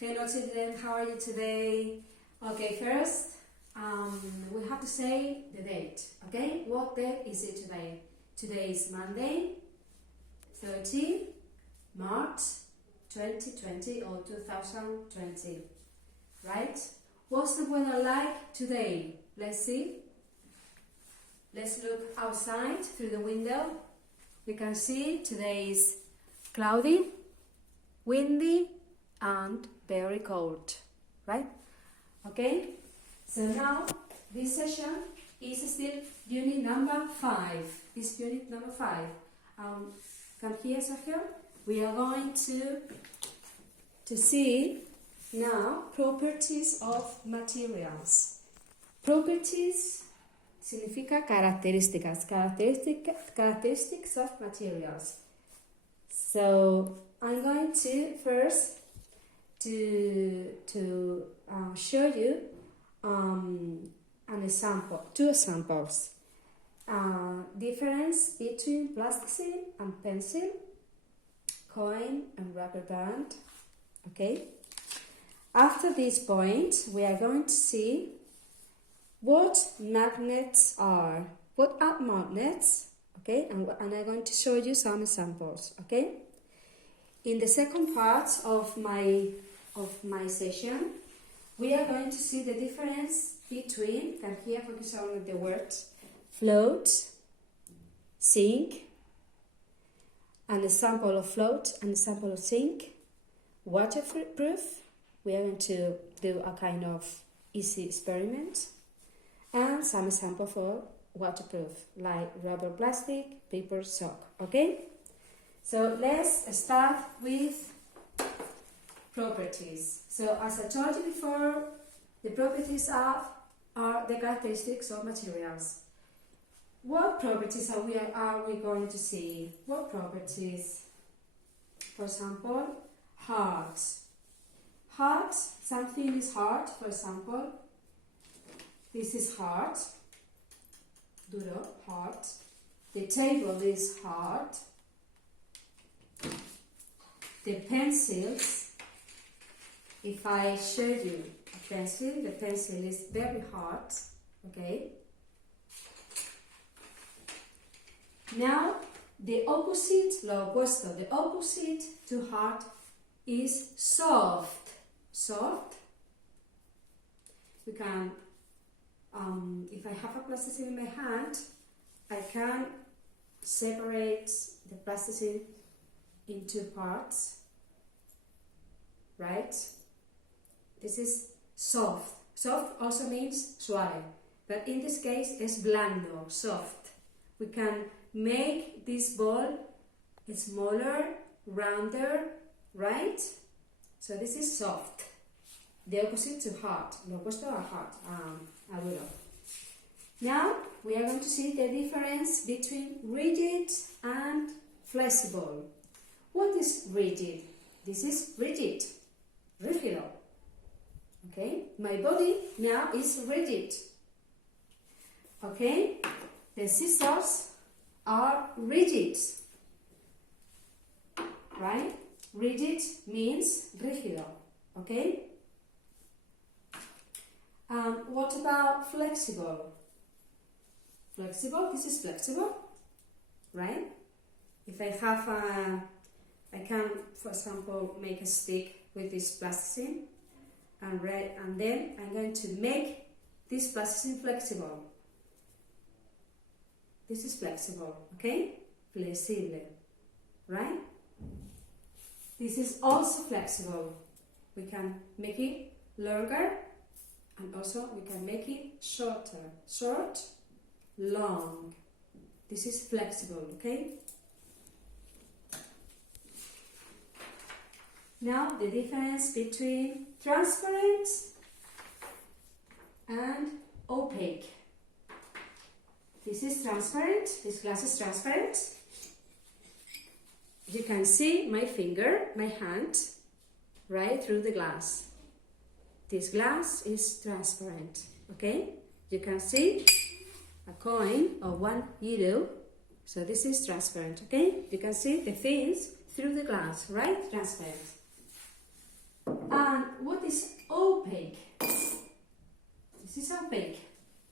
Hello children, how are you today? Okay, first we have to say the date, okay? What date is it today? Today is Monday, 13 March 2020 or 2020, right? What's the weather like today? Let's see. Let's look outside through the window. We can see today is cloudy, windy, and very cold, right? Okay, so now this session is still unit number 5. This unit number 5. Come here, Sergio. We are going to see now properties of materials. Properties significa características, characteristics of materials. So I'm going to first to show you two examples. Difference between plasticine and pencil, coin and rubber band. Okay. After this point, we are going to see what magnets are. What are magnets? Okay, and I'm going to show you some examples. Okay. In the second part of my session, we are going to see the difference between, and here focus on the words, float, sink, an example of float, an example of sink, waterproof. We are going to do a kind of easy experiment, and some example for waterproof, like rubber, plastic, paper, sock. Okay? So let's start with properties. So as I told you before, the properties are the characteristics of materials. What properties are we going to see? What properties? For example, hard. Hard, something is hard, for example. This is hard. Duro, hard. The table is hard. The pencils, if I show you a pencil, the pencil is very hard, okay? Now, the opposite, lo opuesto, the opposite to hard is soft. Soft. We can, if I have a plasticine in my hand, I can separate the plasticine in two parts, right? This is soft. Soft also means suave, but in this case it's blando, soft. We can make this ball smaller, rounder, right? So this is soft. The opposite to hard. Lo opuesto a hard, agudo. Now we are going to see the difference between rigid and flexible. What is rigid? This is rigid, rígido. Okay, my body now is rigid. Okay, the scissors are rigid. Right? Rigid means rígido. Okay. What about flexible? Flexible. This is flexible, right? If I have I can, for example, make a stick with this plasticine and then I'm going to make this plasticine flexible. This is flexible, okay? Flexible, right? This is also flexible. We can make it longer and also we can make it shorter. Short, long. This is flexible, okay? Now the difference between transparent and opaque. This is transparent, this glass is transparent. You can see my finger, my hand, right through the glass. This glass is transparent, okay? You can see a coin of €1. So this is transparent, okay? You can see the things through the glass, right? Transparent. And what is opaque? This is opaque.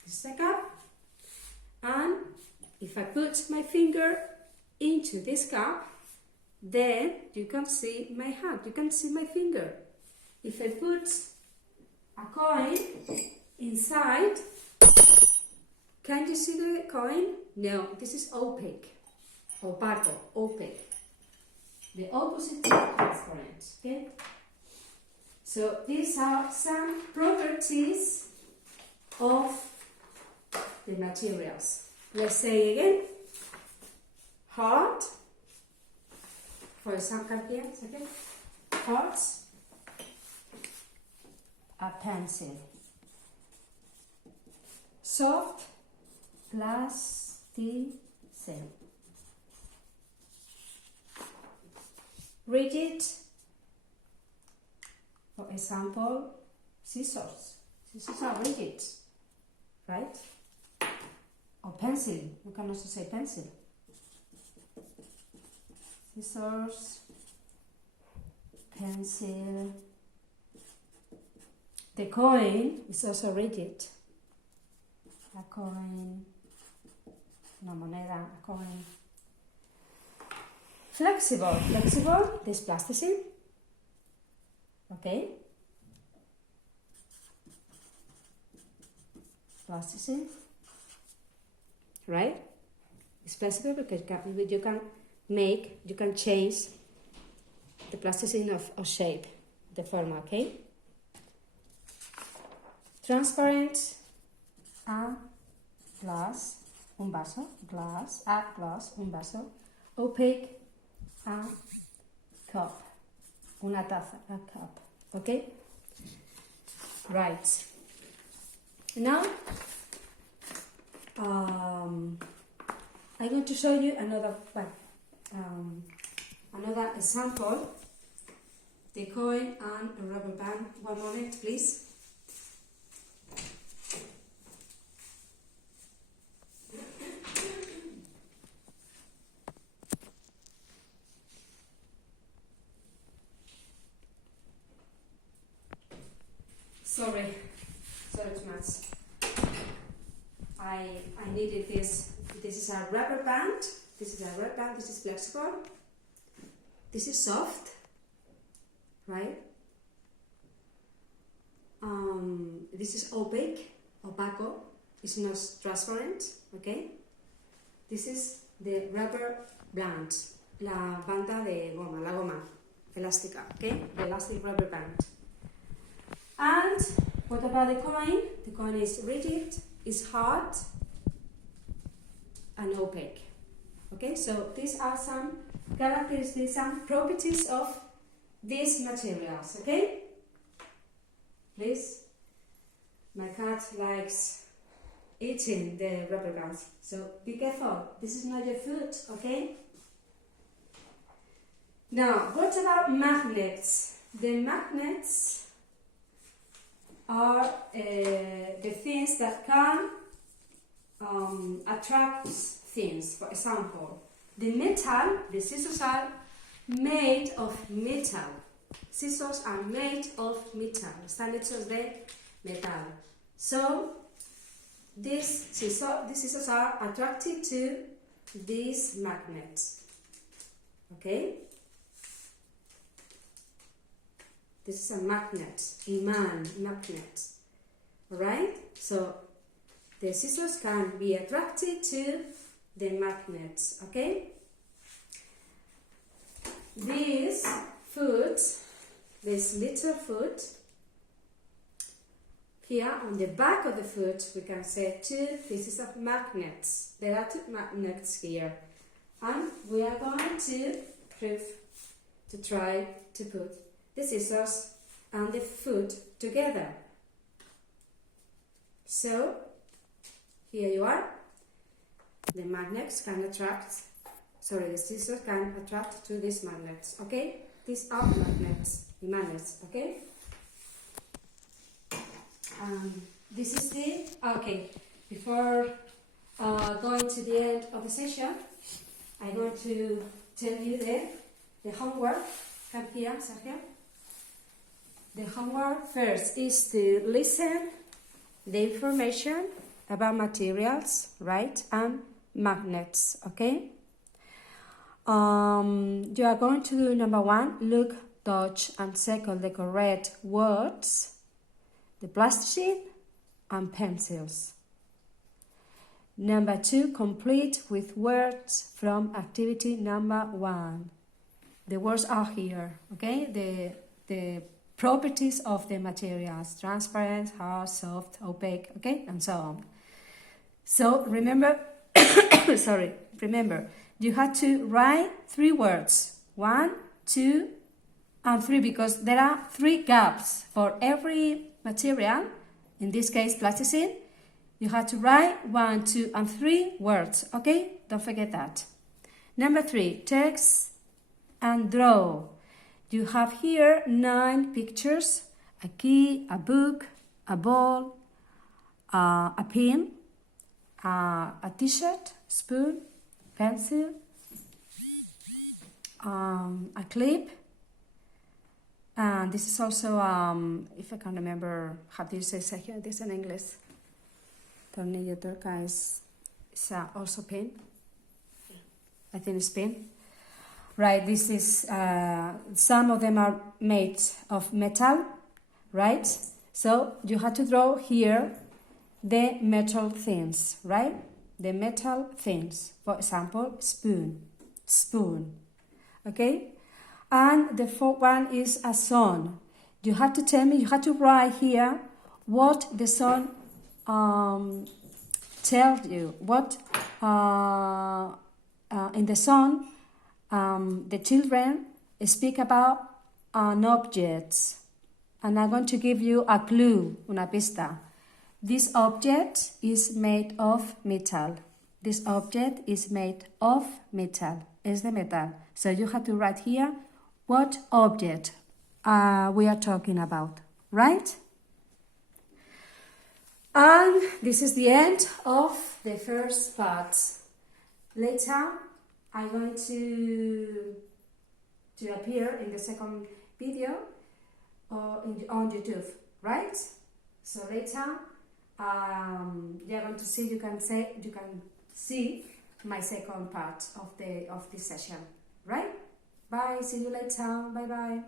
This is a cup. And if I put my finger into this cup, then you can see my hand, you can see my finger. If I put a coin inside, can you see the coin? No, this is opaque. Opaco, opaque. The opposite of transparent, okay? So these are some properties of the materials. Let's say again, hard, for example here, okay? Hard, a pencil. Soft, plasticine. Rigid, for example, scissors. Scissors are rigid, right? Or pencil, you can also say pencil. Scissors, pencil. The coin is also rigid. A coin, una moneda, a coin. Flexible, flexible, this plasticine. Okay. Plasticine. Right? It's flexible because you can change the plasticine of shape, the form, okay? Transparent, a glass, un vaso, glass, a glass, un vaso. Opaque, a cup, una taza, a cup, okay? Right. Now, I'm going to show you another example. The coin and a rubber band. One moment, please. Sorry too much. I needed this. This is a rubber band. This is a rubber band. This is flexible. This is soft, right? This is opaque, opaco. It's not transparent, okay? This is the rubber band, la banda de goma, la goma elástica, okay? The elastic rubber band. And what about the coin? The coin is rigid, is hard, and opaque. Okay, so these are some characteristics, some properties of these materials. Okay, please. My cat likes eating the rubber bands, so be careful. This is not your food. Okay. Now, what about magnets? The magnets are the things that can attract things. For example, the metal, the scissors are made of metal. Scissors are made of metal. Están hechos de metal. So these scissors are attracted to these magnets. Okay? This is a magnet, imán, magnet. Alright? So the scissors can be attracted to the magnets. Okay? This foot, this little foot, here on the back of the foot, we can say 2 pieces of magnets. There are 2 magnets here. And we are going to prove, to try to put the scissors and the foot together. So, here you are. The magnets can attract, the scissors can attract to these magnets, okay? These are magnets, okay? This is the, okay, before going to the end of the session, I'm going to tell you the homework. Come here, Sergio. The homework first is to listen the information about materials, right, and magnets, okay? You are going to do number 1, look, touch, and circle the correct words, the plasticine, and pencils. Number 2, complete with words from activity number 1. The words are here, okay? The properties of the materials, transparent, hard, soft, opaque, okay, and so on. So remember, remember, you have to write 3 words, 1, 2, and 3, because there are 3 gaps for every material. In this case, plasticine. You have to write 1, 2, and 3 words, okay? Don't forget that. Number 3, text and draw. You have here 9 pictures, a key, a book, a ball, a pin, a t-shirt, spoon, pencil, a clip, and this is also, if I can remember how do you say here, this in English, tornillo, turca is also pin, I think it's pin. Right, this is, some of them are made of metal, right? So you have to draw here the metal things, right? The metal things, for example, spoon, okay? And the 4th one is a sun. You have to tell me, you have to write here what the sun tells you, what in the sun, the children speak about an object, and I'm going to give you a clue, una pista. This object is made of metal. This object is made of metal. Es de metal. So you have to write here what object we are talking about, right? And this is the end of the first part. Later, I'm going to appear in the second video on YouTube, right? So later, you're going to see, you can see my second part of this session, right? Bye. See you later. Bye bye.